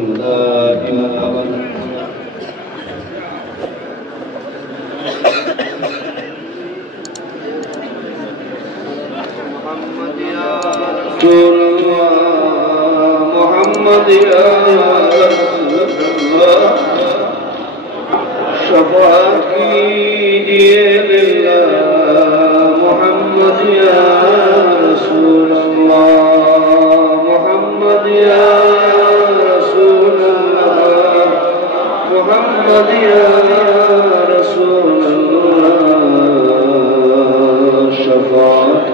بالله الأمل محمد يا رسول الله شفاعت कीजिए लिल्लाह محمد يا رسول الله محمد يا رسول الله محمد يا رسول الله شفاعت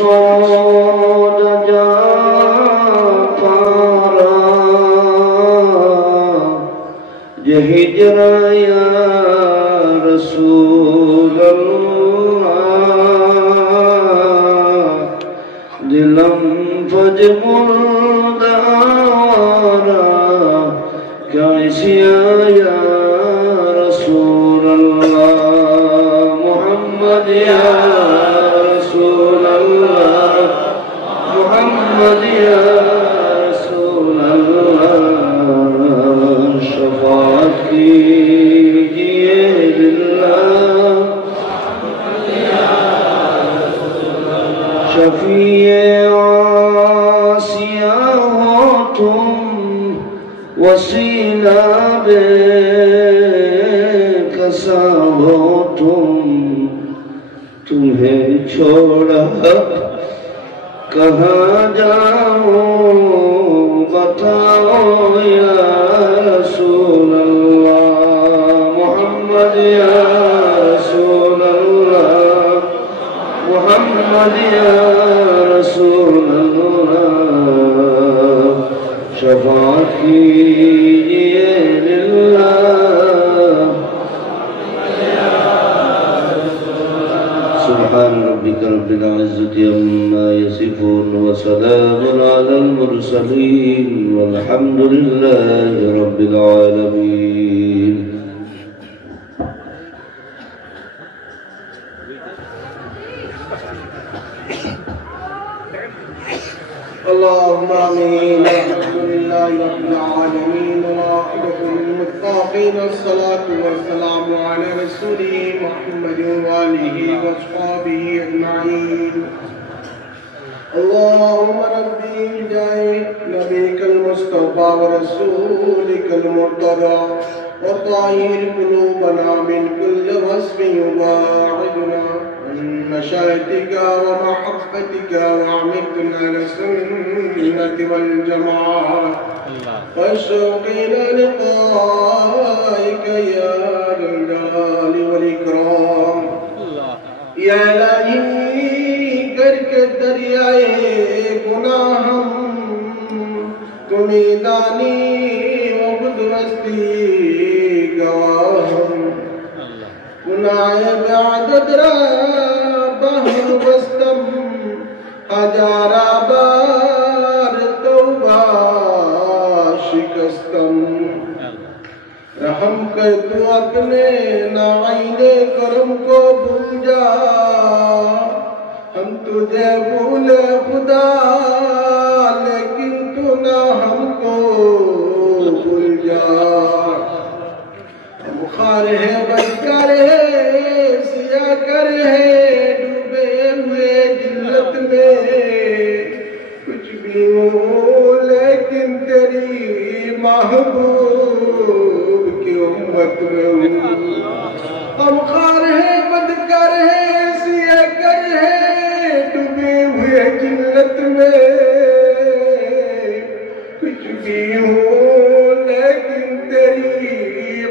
فرصاد جا پارا یہ ہجرا یا رسول اللہ دلم فج مردارا کیسیا یا رسول اللہ محمد یا محمد يا رسول الله شفاعت कीजिए लिल्लाह शफीए आसिया हो तुम वसीला बेकसा हो तुम तुम्हें छोड़ा कहाँ जाऊँ बताओ या रसूल अल्लाह मोहम्मद या रसूल अल्लाह मोहम्मद या रसूल अल्लाह शफाअत कीजिए लिल्लाह सुब्हान रब्बिका रब्बिल इज्जति अम्मा यसिफून व सलामुन अलल मुरसलीन वल्हम्दुलिल्लाहि रब्बिल आलमीन। اللهم آمين الحمد لله رب العالمين والعاقبة للمتقين الصلاة والسلام على رسوله محمد وآله وأصحابه أجمعين اللهم ربي جاء نبيك المصطفى ورسولك المرتضى وطهر قلوبنا من كل وصف يباعدنا عن مشاهدك ومحبتك وعمدنا على السنة والجماعة والشوق إلى لقائك يا ذا الجلال والإكرام يا إلهي करके दरियाए गुनाह तुम्हें दानी वबदवस्ती गवाह गुनाह बादत रा बहर बस्तम हजारा बार तौबा शिकस्तम रहम कर तू अपने नाइने करम को भूल जा हम तुझे भूले खुदा लेकिन तू ना हमको भूल जा हम खार है बदकार है सिया कर है डूबे हुए जिल्लत में कुछ भी हो लेकिन तेरी महबूब की उम्मत में हूँ हम खार है बदकार है सिया कर है डूबे हुए जिल्लत में कुछ भी हो लेकिन तेरी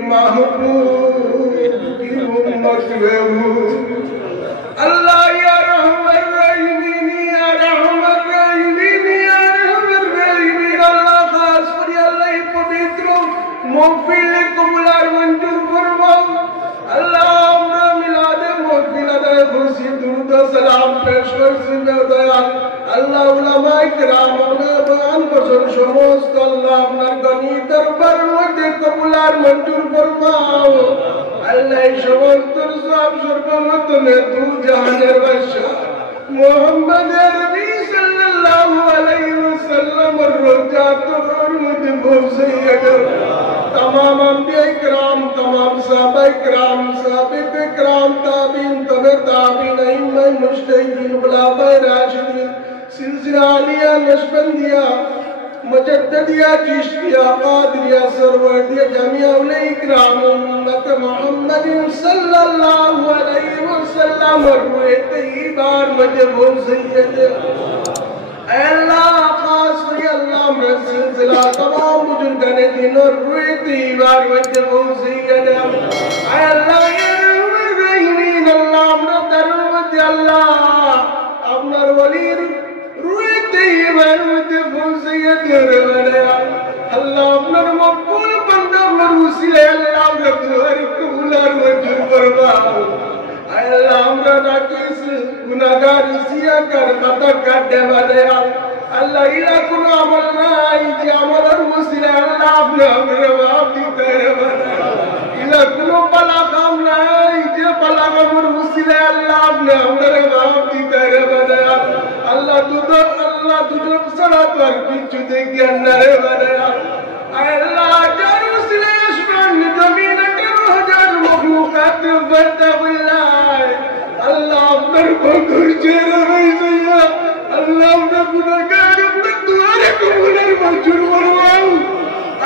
महबूब की उम्मत में हूँ अल्लाह या रहमत रहीमीन या रहमत रहीमीन या रहमत रहीमीन अल्लाह खास पर अल्लाह पवित्र महफिल कबूल मंजूर फरमाओ अल्लाह हमरा मिलाद महफिल अदा खुशी दुरूद सलाम पेश कर दया अल्लाह उलमा किराम अपने बयान बसन समस्त अल्लाह अपना गनी दरबार में कबूल मंजूर फरमाओ আল্লাহ সমস্ত সব সর্বমতনে দু জাহানের বাদশা মুহাম্মদ নবী সাল্লাল্লাহু আলাইহি ওয়াসাল্লামের রোজা তোর মধ্যে পৌঁছাইয়া দাও तमाम अंबिया इकराम तमाम साहबा इकराम साबित इकराम ताबीन तबे ताबीन इम्मा मुज्तहिदीन खुलाफाए राशिदीन सिलसिला आलिया नशबंदिया मुजद्दिदिया चिश्तिया कादरिया सरवरदिया जमिया उले इकराम उम्मत मुहम्मद सल्लल्लाहु अलैहि वसल्लम रुए तैयबार मुझे बोल सैयद अल्लाह खास अल्लाह में सिलसिला तमाम बुजुर्गाने दिन और रुए तीबार वजह वो सैयद अल्लाह या रहमान रहीम अल्लाह में दरवत अल्लाह अपना वलीर रुए तीबार वजह वो सैयद अल्लाह अपना मकबूल बंदा मरूसिले अल्लाह में दुआर कबूलार मंजूर फरमा अल्लाह हमरा नाकिस गुनाहगार सिया कर खता काटे वाले अल्लाह इला कुनो अमल नाई जे अमल और मुसिले अल्लाह अपने हमरे माफ दी तेरे बना इला कुनो भला काम नाई जे भला काम और मुसिले अल्लाह अपने हमरे माफ दी तेरे बना अल्लाह तुझे सड़ा पर किछु दे के अंदर बना अल्लाह जान मुसिले आसमान जमीन के हजार मखलूकात बंदा बिल्लाह अल्लाह अपने को गुरजे रही सैया अल्लाह अपने गुनाहगार अपने दुआरे कबूलर मंजूर फरमाओ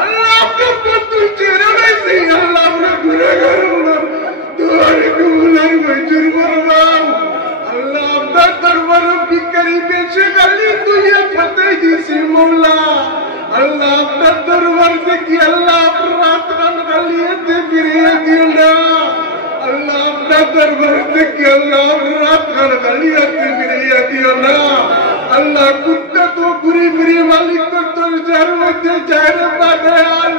अल्लाह अपने को गुरजे रही सैया अल्लाह अपने गुनाहगार अपने दुआरे कबूलर मंजूर फरमाओ अल्लाह अपना दरबार की करीब से गली तू ये फतेह जिसी मौला अल्लाह अपना दरबार से कि अल्लाह रात रात गली ते गिरे दिला अल्लाह अपना दरबार से कि अल्लाह रात रात गली ते गिरे दिला अल्लाह कुत्ता तो बुरी बुरी मालिक को तो जरूरत है जाने पादयाल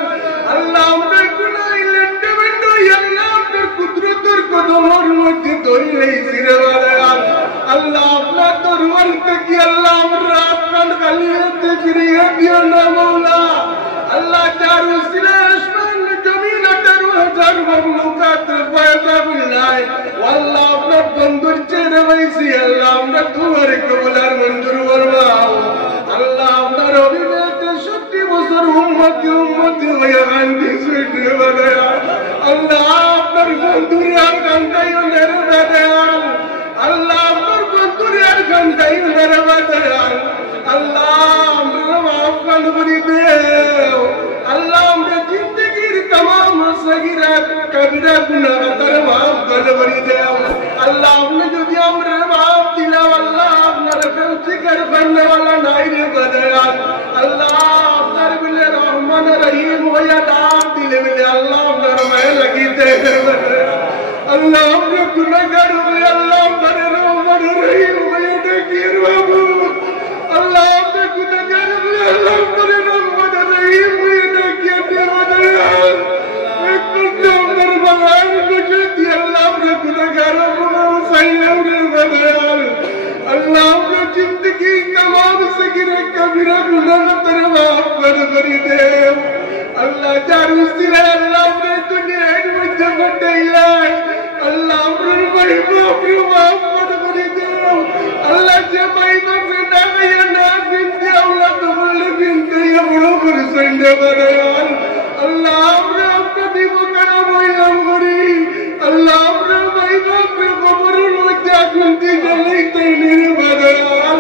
अल्लाह अपने गुनाह लेटे बिंदु अल्लाह अपने कुदरत और कदमों मध्य धोई नहीं सिरे वाला अल्लाह अपना दरबार से कि अल्लाह रात रात गली ते गिरे दिला मौला अल्लाह चारों सिरे आसमान जमीन अटर हजार मखलूकात पैदा बिल्लाह अल्लाह अपना बंदूक चेहरे वैसी अल्लाह अपना तुम्हारे कबूलर मंजूर फरमाओ अल्लाह अपना रबी में ते शक्ति बसर उम्मत होया गांधी सुनने वाला अल्लाह अपना बंदूक यार गांधी मेरे बदयाल अल्लाह अपना बंदूक यार गांधी मेरे बदयाल अल्लाह माफ कर दे अल्लाह हमने जिंदगी तमाम सगीरा कबीरा गुनाह कर माफ कर दे अल्लाह हमने जो भी हमरे माफ दिला अल्लाह अपना फिक्र करने वाला नहीं रे बदया अल्लाह अपना बिल्ले रहमान रहीम होया दाम दिले बिल्ले अल्लाह अपना मैं लगी दे अल्लाह हमने गुनाहगार हुए अल्लाह अपना रहमान रहीम होया देखिर बाबू अल्लाह अपने गुनाहगार हुए अल्लाह अपना रहमान रहीम होया देखिर बदया एक अंदर भगवान कुछ दिया अल्लाह अपने गुनाहगारों को सही हमने बदया अल्लाह अपने जिंदगी तमाम सगीरे कबीरा गुनाह तेरे माफ कर दे अल्लाह चारों सिले अल्लाह अपने दुनिया में जगत दिला अल्लाह अपने भाई बाप माफ कर दे अल्लाह जे भाई बाप ना या ना बिनती अल्लाह तो बोल बिनती या बड़ो कर संडे बदयाल अल्लाह अपने आपको भी बकरा बोला मरी अल्लाह अपने भाई बाप को खबर लोटा बिनती जल्दी तेरे बदयाल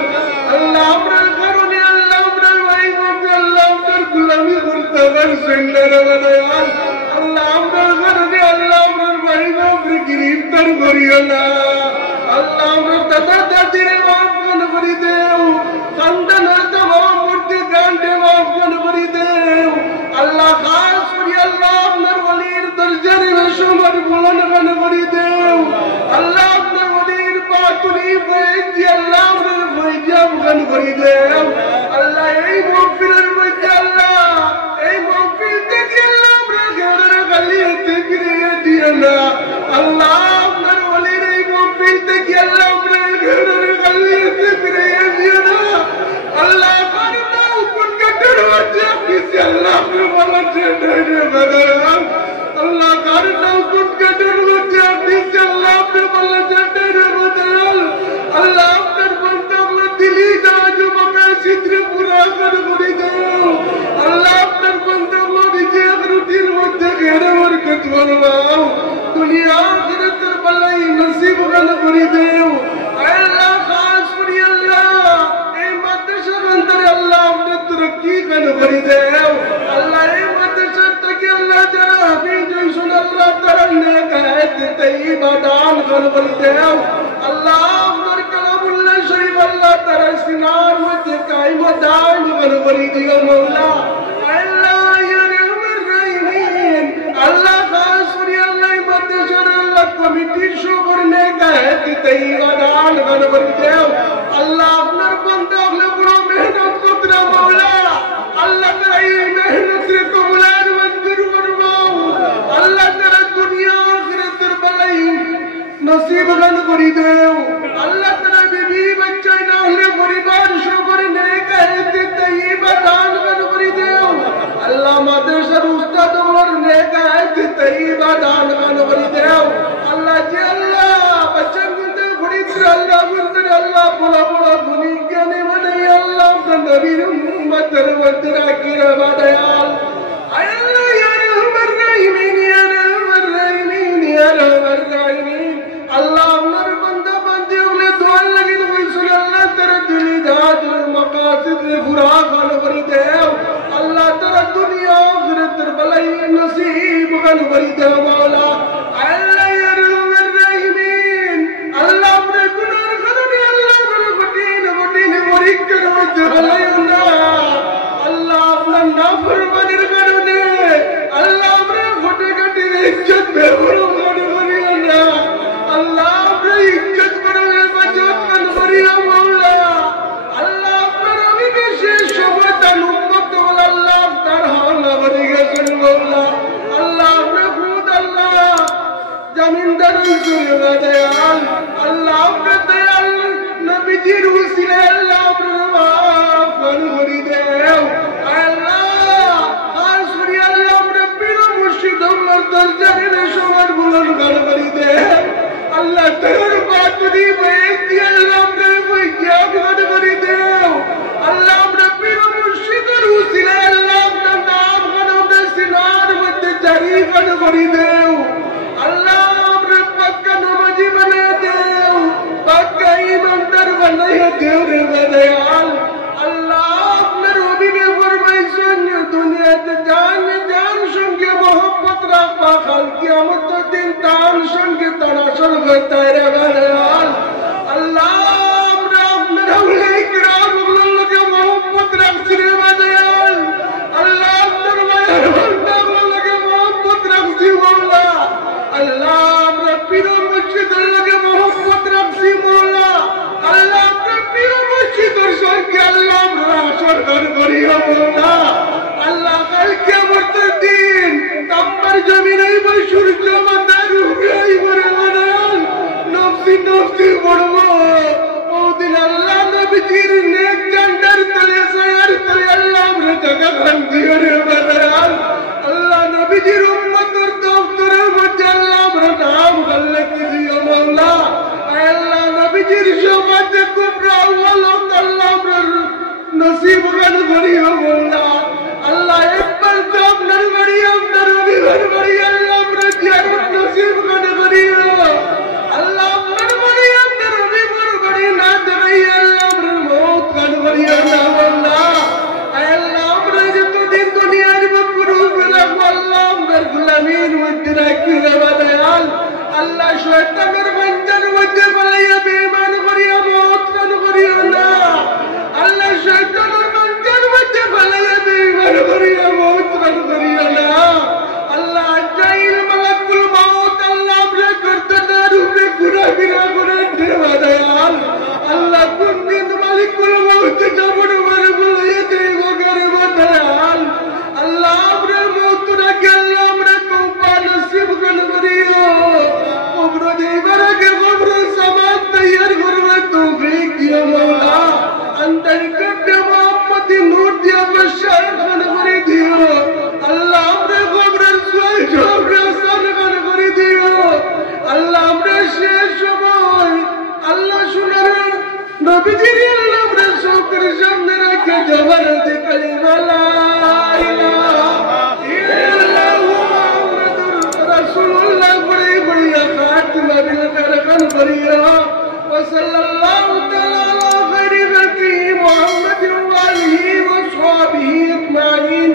अल्लाह अपने घरों ने अल्लाह अपने भाई बाप अल्लाह अपने गुलामी करता कर संडे बदयाल अल्लाह अपने घरों ने अल्लाह अपने भाई बाप गरीब तर करियोला अल्लाह अपने दादा दादी रे माफ कर दे संतान तमाम मूर्ति गांडे माफ कर दे अल्लाह खास अल्लाह अपने वलीर दर्जरे में शुमार बुलंद कर दे अल्लाह अपने वलीर बातुनी फैज अल्लाह अपने फैजाब कर दे अल्लाह यही मौफिल में अल्लाह यही मौफिल ते अल्लाह अपने घर गली ते गिरे दिया अल्लाह अपने वलीर यही मौफिल ते अल्लाह अपने घर गली ते गिरे दिया अल्लाह करना ऊपर का दरवाजा किसी अल्लाह के वाला से नहीं बदल अल्लाह करना ऊपर का গান করে দাও আল্লাহ আপনার বন্ধু মরিজে রুটির মধ্যে ঘেরে বরকত ফরমাও দুনিয়া আখিরাতের বালাই নসিব গান করে দাও আল্লাহ খাস করি আল্লাহ এই মাদ্রাসার অন্তরে আল্লাহ আপনার তরক্কি গান করে দাও আল্লাহ এই মাদ্রাসা থেকে আল্লাহ যারা হাফিজ হইছেন আল্লাহ তারা নেক হায়াত তাইয়্যিবা দান গান করে দাও আল্লাহ আপনার কালামুল্লাহ শরীফ আল্লাহ তারা সিনার মধ্যে কায়েম দান গান করে দিও মাওলা আল্লাহ ইয়া রহমান রহিম আল্লাহ খাস করি আল্লাহ মাদ্রাসার আল্লাহ কমিটির সবার নেক হায়াত তাইয়্যিবা দান গান করে দাও আল্লাহ আপনার বান্দা হলে বড় মেহনত করতে মাওলা আল্লাহ তারা এই মেহনতের কবুলার মঞ্জুর ফরমাও আল্লাহ তারা দুনিয়া আখিরাতের বালাই নসিব গান করে দাও আল্লাহ তারা বিবি বাচ্চা না হলে পরিবার সবার নেক হায়াত তাইয়্যিবা দান গান করে দাও আল্লাহ মাদ্রাসার উস্তাদ ওমর নেক হায়াত তাইয়্যিবা দান গান করে দাও আল্লাহ যে আল্লাহ বাচ্চা গুনতে ঘুরিছে আল্লাহ গুনতে আল্লাহ বড় বড় গুণী জ্ঞানী বানাই আল্লাহ নবীর উম্মতের মধ্যে রাখি রবা দয়াল আল্লাহ ইয়া রহমান রহিম ইয়া রহমান রহিম ইয়া রহমান রহিম আল্লাহ আপনার বান্দা বান্দী হলে দোয়া লাগি হইছিল আল্লাহ তারা দিলি দাতুল মাকাসিদ পুরা গান করে দাও আল্লাহ তারা দুনিয়া আখিরাতের বালাই নসিব গান করে দাও মাওলা আল্লাহ ইয়া রহমান রহিম আল্লাহ আপনার গুনার কারণে আল্লাহ আপনার কঠিন কঠিন পরীক্ষার মধ্যে ফেলাই আল্লাহ আপনার নাফরমানির কারণে আল্লাহ আপনার ফটে কাটি ইজ্জত বেহুরম গান করি আল্লাহ আপনার ইজ্জত করে হেফাজত গান করি মাওলা আল্লাহ আপনার অভিবেশে সমাধান উন্মত বলে আল্লাহ তার হাওলা করে গেছেন মাওলা আল্লাহ আপনার খুদ আল্লাহ জমিনদার সুরে দয়াল আল্লাহ আপনার দয়াল নবীজির উসিলে আল্লাহ আপনার মাফ করে দাও আল্লাহ খাস করে আল্লাহ আপনার প্রিয় মুর্শিদ আমার দরজারে সবার বুলন গান করে দাও আল্লাহ তোর বাতুরি বেদি আল্লাহ আপনার বইয়া গান করে দাও আল্লাহ আপনার প্রিয় মুর্শিদের উসিলে আল্লাহ আপনার নাম গান আপনার সিনার মধ্যে জারি গান করে দাও আল্লাহ আপনার পাক্কা নামাজি বানিয়ে দাও পাক্কা ইমানদার বানিয়ে দাও রে দয়াল আল্লাহ আপনার অভিনয় ফরমাইছেন দুনিয়াতে জান জান সঙ্গে মোহব্বত রাখবা কাল কিয়ামতের দিন তার সঙ্গে তানাসর করতে রে দয়াল আল্লাহ আমরা আপনার আউলিয়া কিরামগুলোর লগে মোহব্বত রাখছি রে দয়াল আল্লাহ আপনার মায়ের বান্দাগুলোর লগে মোহব্বত রাখছি মাওলা আল্লাহ আমরা পীর মুর্শিদের লগে মোহব্বত রাখছি মাওলা আল্লাহ আমরা পীর মুর্শিদের সঙ্গে আল্লাহ আমরা আসর গান করি মাওলা আল্লাহ কাল কিয়ামতের দিন তাম্বার জমিনে বই সূর্য মাথার উপরে পড়ে বানান নফসি নফসি পড়ব ওদিন আল্লাহ নবীজির নেক জান্নার তলে সায়ার তলে আল্লাহ আমরা টাকা খান দিও রে বানান আল্লাহ নবীজির উম্মতের দফতরের মধ্যে আল্লাহ আমরা নাম গাল্লে দিও মাওলা আল্লাহ নবীজির সমাজে কুবরা ওয়ালত আল্লাহ আমরা নসিব গান করিও মাওলা আল্লাহ একবার তো আপনার বাড়ি আপনার অভিমান বাড়ি আল্লাহ আমরা জিয়ারত নসিব গান করিও আল্লাহ আপনার বাড়ি আপনার অভিমান বাড়ি না দেই আল্লাহ আমরা মওত গান করিও না মাওলা আল্লাহ আমরা যতদিন দুনিয়ার বুকুর উপরে রাখবো আল্লাহ আমরা গোলামির মধ্যে রাখি রে দয়াল আল্লাহ শয়তানের বান্দার মধ্যে পালাইয়া বেঈমান করিয়া মওত গান করিও না আল্লাহ শয়তানের বান্দার মধ্যে পালাইয়া বেঈমান করিয়া মওত গান করিও না আল্লাহ জাইল মালাকুল মওত আল্লাহ আমরা করতে না রূপে গুনাহ বিনা করে দেওয়া দয়াল আল্লাহ কোন দিন মালিকুল মওত জবর মারে বলাইয়া দেব করে দয়াল আল্লাহ আমরা মওত রাখে আল্লাহ আমরা তওবা নসিব গান করিও কবর যাইবার আগে কবর সমাজ তৈয়ার করবার তৌফিক দিও মাওলা अंदर कटे मोहम्मद नूर दिया बशार खान করে দিও আল্লাহ আমরা কবরের সুই ঝগড়া সান খান করে দিও আল্লাহ আমরা শেষ সময় আল্লাহ শুনার নবীজির আল্লাহ আমরা সকলের সামনে রেখে জবান দিতে كلمة لا إله إلا هو محمد رسول الله بريء خاتمة بالخلق بريئا وصلى الله تعالى على خير خلقه محمد وآله وأصحابه أجمعين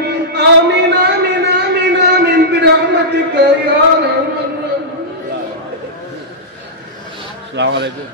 آمين آمين آمين آمين برحمتك يا أرحم الراحمين. السلام عليكم.